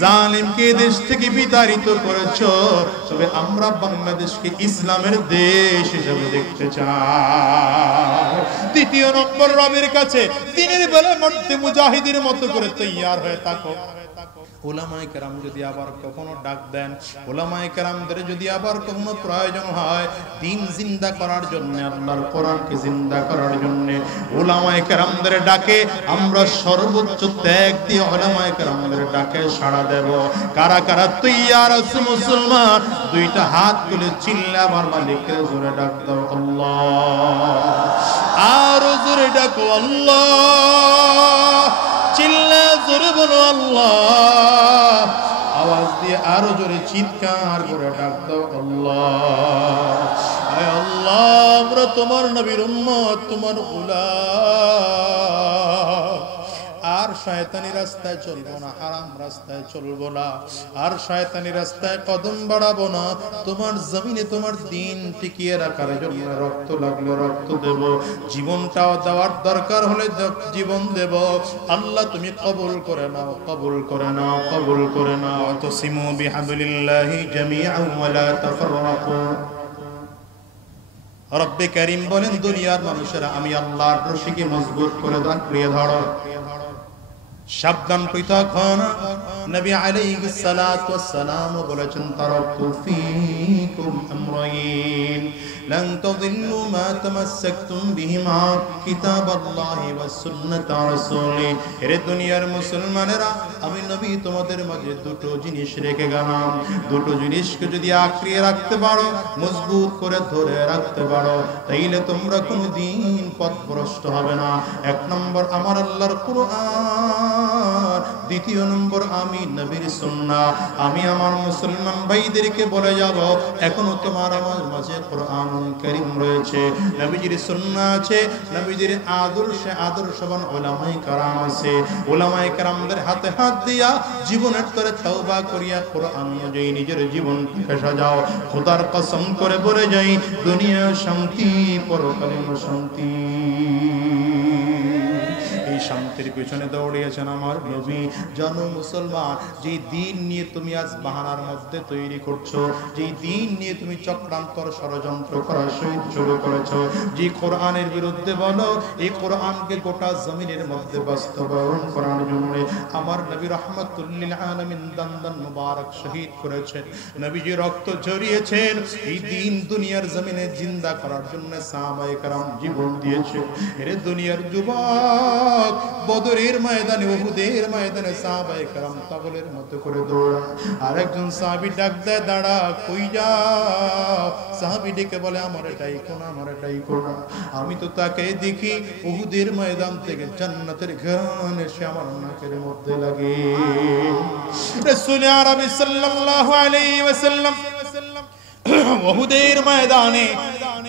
জালিমকে দেশ থেকে বিতাড়িত করেছো, তবে আমরা বাংলাদেশকে ইসলামের দেশ হিসেবে দেখতে চাই। দ্বিতীয় নম্বর, রবের কাছে দিনের বেলা মরতে মুজাহিদের মতো করে তৈয়ার হয়ে থাকো। উলামায়ে কেরাম যদি আবার কখনো ডাক দেন, উলামায়ে কেরামদের যদি আবার কখনো প্রয়োজন হয় দিন জিন্দা করার জন্য, আল্লাহর কোরআনকে জিন্দা করার জন্য, উলামায়ে কেরামদের ডাকে আমরা সর্বোচ্চ ত্যাগ দিয়ে উলামায়ে কেরামদের ডাকে সাড়া দেব। কারা কারা তৈয়ার আছে মুসলমান? দুইটা হাত তুলে চিল্লা আমার মালিককে জোরে ডাক দাও আল্লাহ, আর জোরে ডাকো আল্লাহ, চিল্লা জোরে বলো আল্লাহ, আওয়াজ দিয়ে আরো জোরে চিৎকার করে ডাক দাও আল্লাহ। আয় আল্লাহ, আমরা তোমার নবীর উম্মত, তোমার গোলাম। আর শয়তানি রাস্তায় চলবো না, হারাম রাস্তায় চলবো না, আর শয়তানি রাস্তায় কদম বাড়াবো না। তোমার জমিনে তোমার দিন টিকিয়ে রাখার জন্য রক্ত লাগলে রক্ত দেব, জীবনটাও দেওয়ার দরকার হলে জীবন দেব। আল্লাহ তুমি কবুল করে নাও, কবুল করে নাও, কবুল করে নাও। তাসিমু বিহাবলিল্লাহি জামিআন ওয়া লা তাফাররাকু। রব্বে কারীম বলেন, দুনিয়ার মানুষেরা আমি আল্লাহর রশিকে মজবুত করে আঁকড়িয়ে ধরো, সাবধান পৃথক হন। নবী আলাইহিস সালাতু ওয়াস সালাম বলেছেন, তারাকতু ফীকুম আমরাইন লান তাদিল্লু মা তামাসসাকতুম বিহিমা কিতাবাল্লাহি ওয়াস সুন্নাত রাসূলি। এর দুনিয়ার মুসলমানেরা, আমি নবী তোমাদের মাঝে দুটো জিনিস রেখে গেলাম, দুটো জিনিসকে যদি আঁকড়িয়ে রাখতে পারো, মজবুত করে ধরে রাখতে পারো, তাইলে তোমরা কোনোদিন পথভ্রষ্ট হবে না। এক নম্বর আমার আল্লাহর কোরআন, দ্বিতীয় নম্বর আমি নবীর সুন্নাহ। আমি আমার মুসলমান ভাইদেরকে বলে যাব, এখনো তোমার আমার মাঝে কোরআন কারীম রয়েছে, নবীজির সুন্নাহ আছে, নবীজির আদর্শে আদর্শবান উলামায়ে কেরাম আছে। উলামায়ে কেরামদের হাতে হাত দিয়া জীবনের তরে তওবা করিয়া কোরআন অনুযায়ী নিজের জীবনকে সাজাও। খোদার কসম করে বলে যাই, দুনিয়া শান্তি, পরকালে শান্তি। শান্তির পিছনে দৌড়িয়েছেন আমার নবী। জানো মুসলমান, যে দিন নিয়ে তুমি আজ বাহানার মধ্যে তৈরি করছো, যে দিন নিয়ে তুমি চক্রান্তর ষড়যন্ত্র করা শুরু করেছো, যে কোরআনের বিরুদ্ধে বলো, এই কোরআনকে গোটা জমিনের মধ্যে বাস্তবায়ন করার জন্য আমার নবী রাহমাতুল লিল আলামিন দান মুবারক শহীদ করেছেন, নবীজি রক্ত ঝরিয়েছেন। এই দিন দুনিয়ার জমিনে জিন্দা করার জন্য সাহাবায়ে কেরাম জীবন দিয়েছে। এর দুনিয়ার যুবক বদরের ময়দানে, উহুদের ময়দানে সাহাবায়ে কেরাম পাগলের মতো করে দৌড়ায়। আরেকজন সাহাবী ডাক দেয়, দাঁড়া, কই যাও? সাহাবী ডেকে বলে, আমার এটাই কোন, আমার এটাই কোন। আমি তো তাকে দেখি উহুদের ময়দান থেকে জান্নাতের ঘ্রাণ এসে আমার নাকের মধ্যে লাগে। রাসূল আরবি সাল্লাল্লাহু আলাইহি ওয়াসাল্লাম উহুদের ময়দানে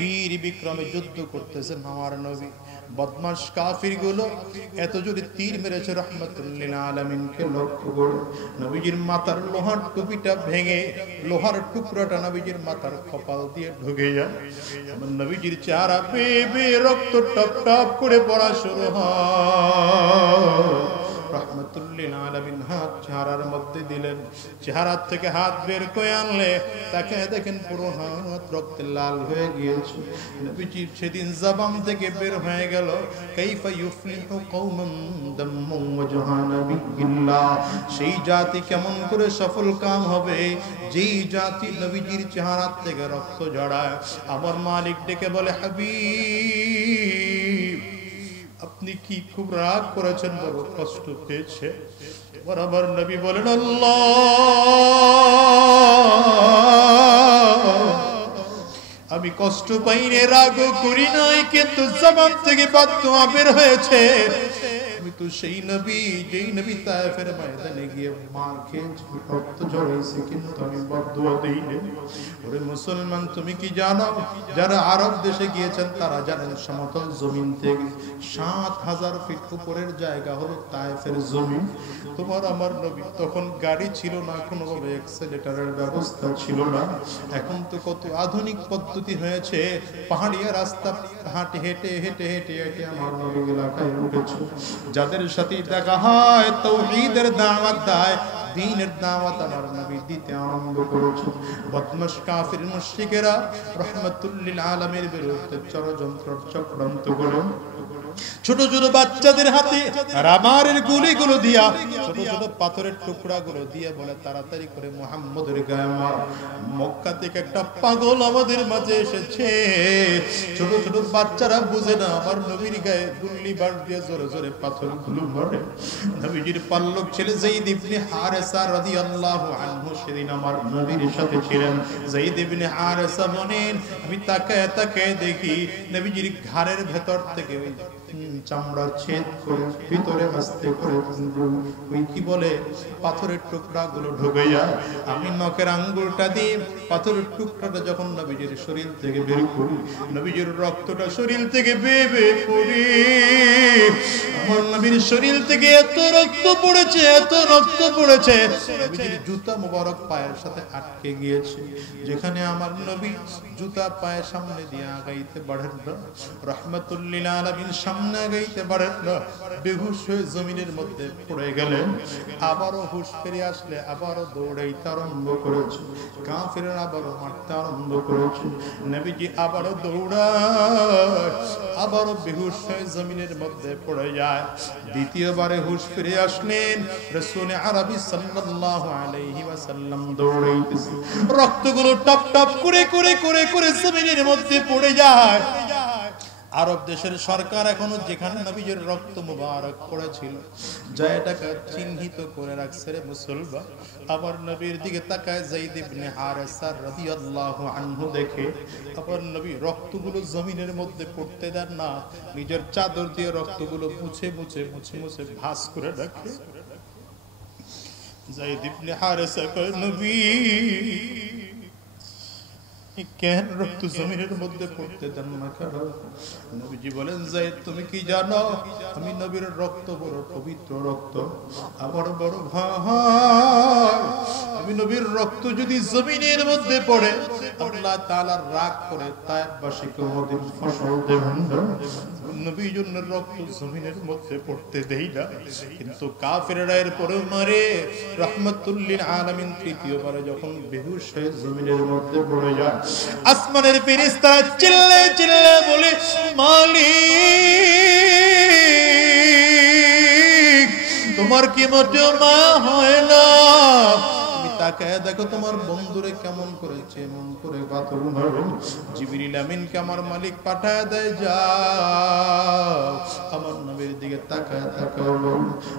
বীর বিক্রমে যুদ্ধ করতেছেন আমার নবী। বদমাশ কাফির গুলো এত জোরে তীর মেরেছে রাহমাতুল লিল আলামিনকে লক্ষ্য করে, নবীজির মাথার লোহার টুপিটা ভেঙে লোহার টুকরাটা নবীজির মাথার কপাল দিয়ে ঢুকে যায়। আমার নবীজির চেহারা বেয়ে বেয়ে রক্ত টপ টপ করে পড়া শুরু হয়। রাহমাতুল লিল আলামিন হাত চেহারার মধ্যে দিলেন, চেহারা থেকে হাত বের করে আনলে তাকে দেখেন পুরো হাত রক্তে লাল হয়ে গিয়েছে। নবীজি সেদিন জবান থেকে বের হয়ে গেল, কাইফা ইউফলিহু কওমান দাম্মু ওয়াজহা নাবিয়্যিল্লাহ। সেই জাতি কেমন করে সফল কাম হবে, যেই জাতি নবীজির চেহারা থেকে রক্ত ঝরায়। আমার মালিক ডেকে বলে, হাবিব, আপনি কি খুব রাগ করেছেন, বড় কষ্ট পেয়েছে? বরাবর নবী বলেন, আল্লাহ, আমি কষ্ট পাইনি, রাগও করি নাই, কিন্তু জবান থেকে বদদুয়া বের হয়েছে। আমি তো সেই নবী, যেই নবী তায়েফের ময়দানে গিয়ে মার খেয়েছে, রক্ত ঝরেছে, কিন্তু আমি বদদুয়া দেইনি। ওরে মুসলমান, তুমি কি জানো, যারা আরব দেশে গিয়েছেন তারা জানেন সমতল জমিন থেকে ৭,০০০ ফিট উপরের জায়গা হলো তায়েফের জমিন। তোমার আমার নবী তখন গাড়ি ছিল না, কোনোভাবে এক্সেলেটরের ব্যবস্থা ছিল না। এখন তো কত আধুনিক পদ্ধতি হয়েছে, পাহাড়িয়া রাস্তা হাঁটে হেঁটে হেঁটে হেঁটে হেঁটে আমার নবী এলাকায় উঠেছে। যাদের সাথে দেখা হয় তাওহীদের দাওয়াত দেয়, দ্বীনের দাওয়াত আমার নবী দিতে আরম্ভ করেছে। বদমাশ কাফির মুশরিকেরা রাহমাতুল লিল আলামিনের বিরুদ্ধে ষড়যন্ত্র চক্রান্ত করে ছোট ছোট বাচ্চাদের হাতে রামারের গুলিগুলো দিয়া, ছোট ছোট পাথরের টুকরাগুলো দিয়ে বলে তাড়াতাড়ি করে মুহাম্মদের গায়ে মার। মক্কা থেকে একটা পাগল আমাদের মাঝে এসেছে। ছোট ছোট বাচ্চারা বুঝে না আমার নবীর গায়ে গুলি বাড় দিয়ে জোরে জোরে পাথরগুলো মারে। নবীজির পাল্লক ছেলে যায়েদ ইবনে হারেসা রাদিয়াল্লাহু আনহু সেদিন আমার নবীর সাথে ছিলেন। যায়েদ ইবনে হারেসা বলেন আমি তাকায় তাকায় দেখি নবীজির ঘাড়ের ভেতর থেকে ওই চামড়া ছেদ করে ভিতরে আস্তে করে ওই কি বলে পাথরের টুকরাগুলো ঢুকে যায়। আমি নখের আঙ্গুলটা দিয়ে পাথরের টুকরাটা যখন নবীজির শরীর থেকে বের করি, নবীজির রক্তটা শরীর থেকে বেয়ে বেয়ে পড়ে। আমার নবীর শরীর থেকে এত রক্ত পড়েছে, এত রক্ত পড়েছে, নবীজির জুতা মোবারক পায়ের সাথে আটকে গিয়েছে। যেখানে আমার নবী জুতা পায়ের সামনে দিয়ে আগাইতে পারেন না, রাহমাতুল লিল আলামিন সামনে আগাইতে পারেন না, বেহুশ হয়ে জমিনের মধ্যে পড়ে গেলেন। আবারও হুঁশ ফিরে আসলে আবারও দৌড়াইতে আরম্ভ করেছে, কাফিররা আবারও মারতে আরম্ভ করেছে। নবীজি আবারও দৌড়ায়, আবারও বেহুশ হয়ে জমিনের মধ্যে পড়ে যায়। দ্বিতীয়বারে হুঁশ ফিরে আসলেন, রাসূল আরবি সাল্লাল্লাহু আলাইহি ওয়াসাল্লাম দৌড়াইতেছে, রক্তগুলো টপ টপ করে করে করে করে জমিনের মধ্যে পড়ে যায়। আরব দেশের সরকার এখনো যেখানে নবীজির রক্ত মুবারক পড়েছিল জায়গাটাকে চিহ্নিত করে রাখছে রে মুসলমান। আবার নবীর দিকে তাকায় যায়েদ ইবনে হারেসা রাদিয়াল্লাহু আনহু দেখে আবার নবী রক্তগুলো জমিনের মধ্যে পড়তে দেন না, নিজের চাদর দিয়ে রক্তগুলো মুছে মুছে মুছে মুছে ভাঁজ করে রাখে। যায়েদ ইবনে হারেসা কয় নবী কেন রক্ত জমিনের মধ্যে পড়তে দেন না কেন? নবীজি বলেন যায়েদ তুমি কি জানো আমি নবীর রক্ত বড় পবিত্র রক্ত, আমার বড় ভাই, আমি নবীর রক্ত যদি জমিনের মধ্যে পড়ে আল্লাহ তাআলা রাগ করে তায়েফবাসীকে ওদের ফসল দেবেন না। নবীর জন্য রক্ত জমিনের মধ্যে পড়তে দেই না, কিন্তু কাফেররা এর পরে মারে। রাহমাতুল লিল আলামিন তৃতীয়বারে যখন বেহুশ হয়ে জমিনের মধ্যে পড়ে যায়, আসমানের ফেরেশতারা চিল্লায় চিল্লায় বলে মালিক তোমার কি মোটেও মায়া হয় না? তাকায় দেখো তোমার বন্ধুরে কেমন করেছে, এমন করে পাথর মারো। জিবরিল আমিনকে আমার মালিক পাঠায় দেয়, যাও আমার নবীর দিকে তাকায় তাকাও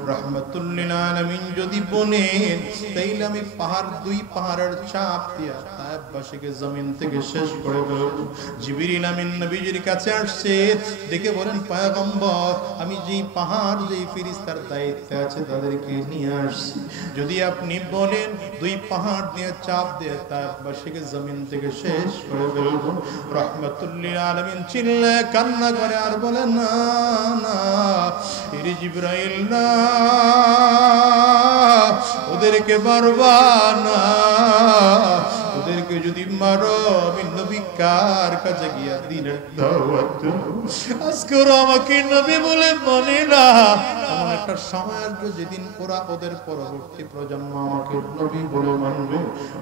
রাহমাতুল লিল আলামিন যদি বলেন তাইলে আমি পাহাড় দুই পাহাড়ের চাপ দিয়া তায়েফবাসীকে জমিন থেকে শেষ করে দেব। জিবরিল আমিন নবীজির কাছে আসছে, দেখে বলেন পয়গম্বর আমি যেই পাহাড় যেই ফেরেশতার দায়িত্বে আছে তাদেরকে নিয়ে আসছি, যদি আপনি বলেন দুই পাহাড় দিয়ে চাপ দিয়ে তায়েফবাসীকে জমিন থেকে শেষ করে দেব। রাহমাতুল লিল আলামিন চিল্লায় কান্না করে আর বলে না না এরে জিবরাইল না, ওদেরকে মারবা না, ওদেরকে যদি মারো আমি নবী কার কাছে গিয়া দিনের দাওয়াত দেব? আজকে ওরা আমাকে নবী বলে মানে না, এমন একটা সময় আসবে যেদিন ওরা ওদের পরবর্তী প্রজন্ম আমাকে নবী বলে মানবে।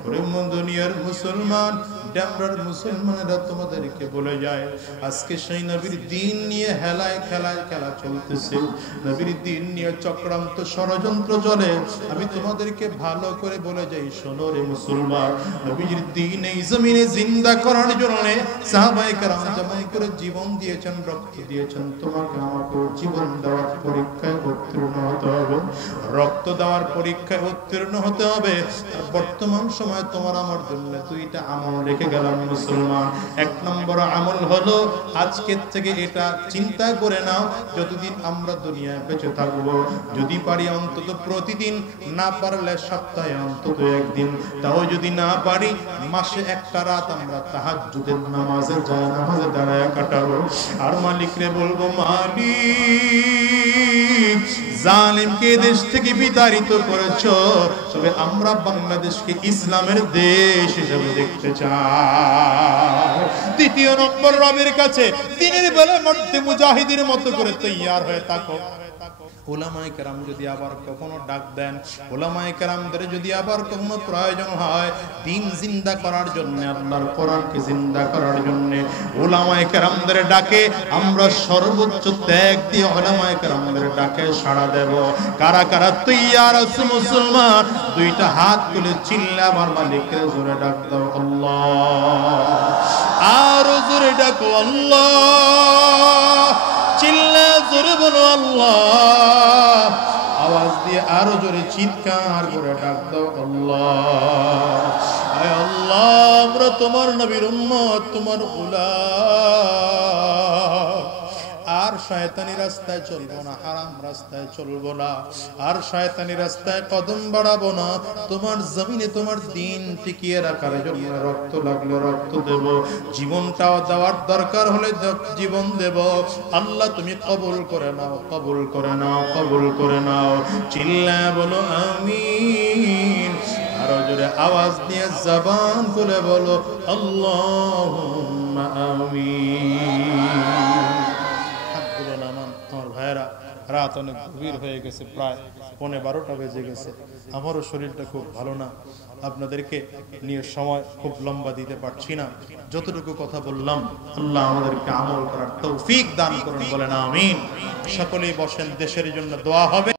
ওরে দুনিয়ার মুসলমান ডেমরার মুসলমানেরা তোমাদেরকে বলে যায় আজকে সেই নবীর দ্বীন নিয়ে হেলায় খেলায় খেলা চলতেছে, নবীর দ্বীন নিয়ে চক্রান্ত ষড়যন্ত্র চলে। আমি তোমাদেরকে ভালো করে বলে যাই শোনো রে মুসলমান, নবীর দ্বীন এই জমিনে জিন্দা করার জন্য সাহাবায়ে কেরাম যেমন করে জীবন দিয়েছেন, রক্ত দিয়েছেন, তোমাকে আমাকে জীবন দেওয়ার পরীক্ষায় উত্তীর্ণ হতে হবে, রক্ত দেওয়ার পরীক্ষায় উত্তীর্ণ হতে হবে। বর্তমান সময় তোমার আমার জন্য দুইটা আমল রেখে গেলাম মুসলমান। এক নম্বর আমল হলো আজকের থেকে এটা চিন্তা করে নাও, যতদিন আমরা দুনিয়ায় বেঁচে থাকবো যদি পারি অন্তত প্রতিদিন, না পারলে সপ্তাহে অন্তত একদিন, তাও যদি না পারি মাসে একটা রাত আমরা তাহাজ্জুদের নামাজে যায় নামাজে দাঁড়ায় কাটাবো। আর মালিকরে বলবো মালিক জালিমকে দেশ থেকে বিতাড়িত করেছো, তবে আমরা বাংলাদেশকে ইসলামের দেশ হিসেবে দেখতে চাই। দ্বিতীয় নম্বর রবের কাছে দিনের বেলা মরতে মুজাহিদের মতো করে তৈয়ার হয়ে থাকো। উলামায়ে কেরাম যদি আবার কখনো ডাক দেন, উলামায়ে কেরামদের যদি আবার কখনো প্রয়োজন হয় দ্বীন জিন্দা করার জন্য, আল্লাহর কোরআনকে জিন্দা করার জন্য, উলামায়ে কেরামদের ডাকে আমরা সর্বোচ্চ ত্যাগ দিয়ে উলামায়ে কেরামদের ডাকে সাড়া দেব। কারা কারা তৈয়ার আছে মুসলমান? দুইটা হাত তুলে চিল্লা আমার মালিককে জোরে ডাক দাও আল্লাহ, আর জোরে ডাকো আল্লাহ, চিল্লা জোরে বলো আল্লাহ, আওয়াজ দিয়ে আরো জোরে চিৎকার করে ডাক দাও আল্লাহ। আয় আল্লাহ, আমরা তোমার নবীর উম্মত, তোমার গোলাম। আর শয়তানি রাস্তায় চলবো না, হারাম রাস্তায় চলবো না, আর শয়তানি রাস্তায় কদম বাড়াবো না। তোমার জমিনে তোমার দ্বীন টিকিয়ে রাখার জন্য রক্ত লাগলে রক্ত দেব, জীবনটাও দেওয়ার দরকার হলে জীবন দেব। আল্লাহ তুমি কবুল করে নাও, কবুল করে নাও, কবুল করে নাও। চিল্লায় বলো আমিন, আরো জোরে আওয়াজ দিয়ে জবান খুলে বলো আল্লাহুম্মা আমিন। আমার ভাইয়েরা, রাত অনেক গভীর হয়ে গেছে, প্রায় 11:15 বেজে গেছে। আমারও শরীরটা খুব ভালো না, আপনাদেরকে নিয়ে সময় খুব লম্বা দিতে পারছি না। যতটুকু কথা বললাম আল্লাহ আমাদেরকে আমল করার তৌফিক দান করুন, বলেন আমিন। সকলেই বসেন, দেশের জন্য দোয়া হবে।